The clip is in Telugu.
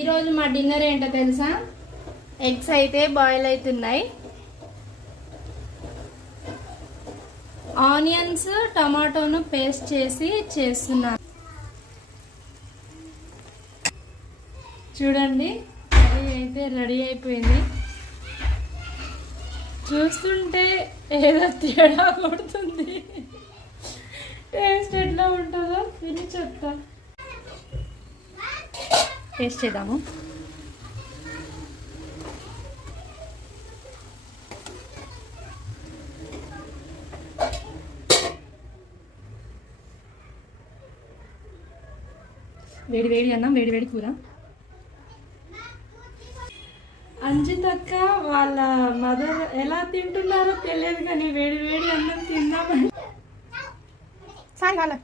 ఈరోజు మా డిన్నర్ ఏంటో తెలుసా? ఎగ్స్ అయితే బాయిల్ అవుతున్నాయి. ఆనియన్స్ టమాటోను పేస్ట్ చేసి చేస్తున్నాను. చూడండి, కర్రీ అయితే రెడీ అయిపోయింది. చూస్తుంటే ఏదో తేడా కొడుతుంది. టేస్ట్ ఎట్లా ఉంటుందో విని చెప్తా. టేస్ట్ చేద్దాము. వేడి వేడి అన్నం, వేడి వేడి కూర. అంజితక్క వాళ్ళ మదర్ ఎలా తింటున్నారో తెలియదు కానీ వేడి వేడి అన్నం తిందామని. సారీ వాళ్ళ